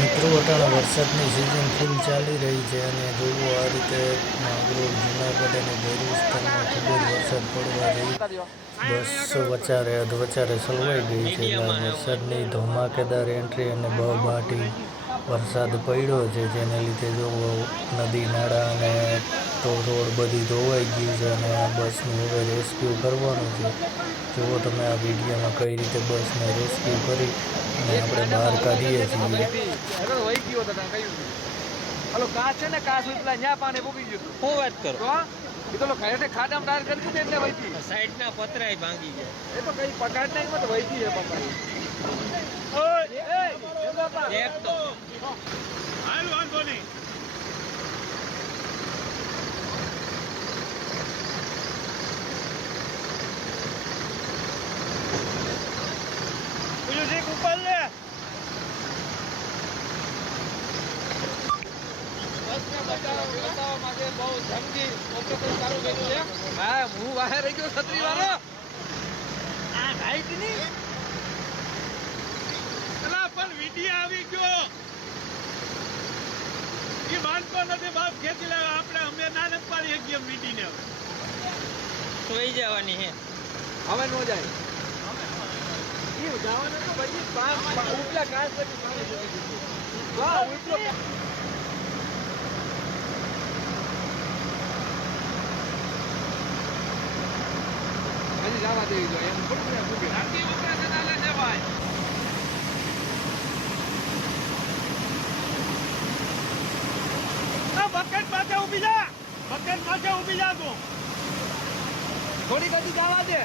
મિત્રો અટાણે વરસાદની સિઝન ફૂલ ચાલી રહી છે અને જોવો આ રીતે માંગરોળ જુનાગઢ અને ભેર વિસ્તારમાં ખૂબ જ વરસાદ પડવાથી બસ વચારે અધવચારે સલવાઈ ગઈ છે. વરસાદની ધમાકેદાર એન્ટ્રી અને બહબાટી વરસાદ પડ્યો છે, જેને લીધે જોવો નદી નાળા અને રોડ બધી ધોવાઈ ગયું છે અને આ બસનું હવે રેસ્ક્યુ કરવાનું છે. જુઓ તમે આ વિડીયોમાં કઈ રીતે બસને રેસ્ક્યુ કરી અને આપણે બહાર કાઢીએ છીએ. હલો કાચ છે ને કાચ પેલા ન્યા પાણી પૂકી ગયું હતું. હું વાત કરું એ તો ખાડામાં ટાયર કરી દીધું એટલે વહીતી સાઈડના પતરાય ભાંગી ગયા. એ તો કઈ પગાડ નહીં મત વહીતી છે પપ્પા. એક તો હાલ વાંધો નહીં. પેલું જે ઉપર લે હા હું બહાર રહી ગયો છત્રી વાળો. આ રાઈટ ની પેલા પણ વિડીયો આવી ગયો. એ માનતો નથી બાપ ખેતી લાવે આપણે અમે ના ન પાડી શકીએ મીટીને. હવે સુઈ જવાની હે હવે નો જાય એ જવાનું તો ભાઈ ઉપલા કાચ પછી પાણી પૂકી દીધું. વાહ ઉપલો હજી જવા દેવી જોઈએ એમ થોડું ને પૂકે આટલી ઓપરેશન આલે છે ભાઈ. બકેટ પાસે ઊભી જા. બકેટ પાસે ઊભી જા તું. થોડી ગતિ જવા દે.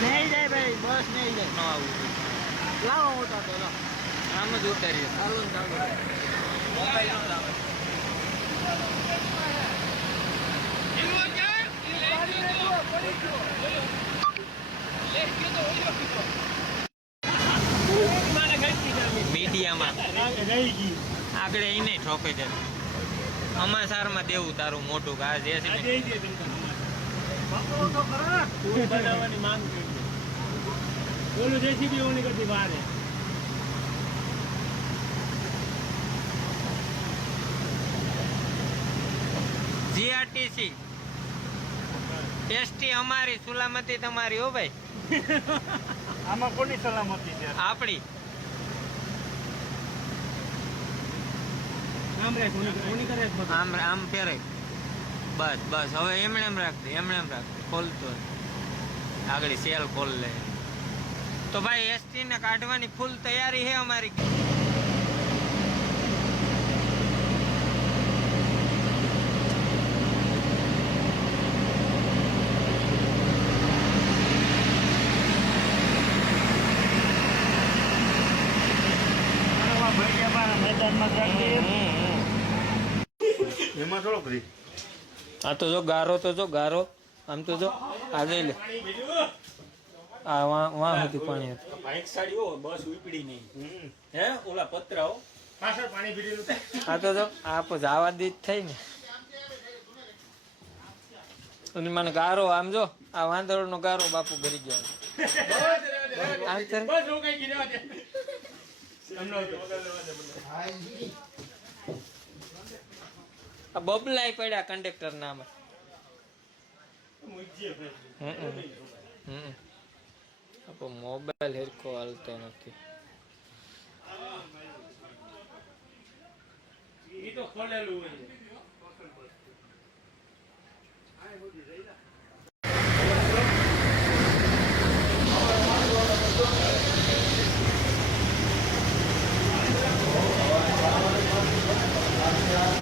નહીં જાય ભાઈ, બસ નહીં જાય. ન આવું લાવો મોટા તો આમ જ ઉતારીએ. ચાલો ને ચાલો. મીડિયામાં આગળ એને ઠોકી દે. અમાસારમાં દેવું તારું મોટું ઘા જે છે ને. બનાવવાની માંગ કરી બોલું જેસીબી ઓની કરતી બહાર જીઆરટીસી ટેસ્ટી અમારી, સલામતી તમારી. હો ભાઈ આમાં કોની સલામતી છે? આપણી. આમ આમ ફેરે બસ બસ. હવે એમણે એમ રાખ દે, એમણે એમ રાખ દે. ખોલતો આગળ સેલ ખોલ લે તો ભાઈ એસટી ને કાઢવાની ફૂલ તૈયારી છે અમારી. એમાં થોડોક રહી. આ તો જો ગારો, તો જો ગારો. આમ તો જો આગળ લે. આ વાં હતી પાણી હતું. બાઇક સાડીઓ બસ ઉપડી નહીં. હે ઓલા પતરાઓ પાછળ પાણી ભીડેલું. આ તો જો આ જવા દી થઈ ને. અને મને ગારો આમ જો આ વાંદરો નો ગારો બાપુ ભરી ગયો. બસ રોકાઈ ગઈ. આ બબલાય પડ્યા કંડક્ટર નામે. મોબાઈલ હેરખો હાલતો નથી. એ તો ખોલેલું હોય.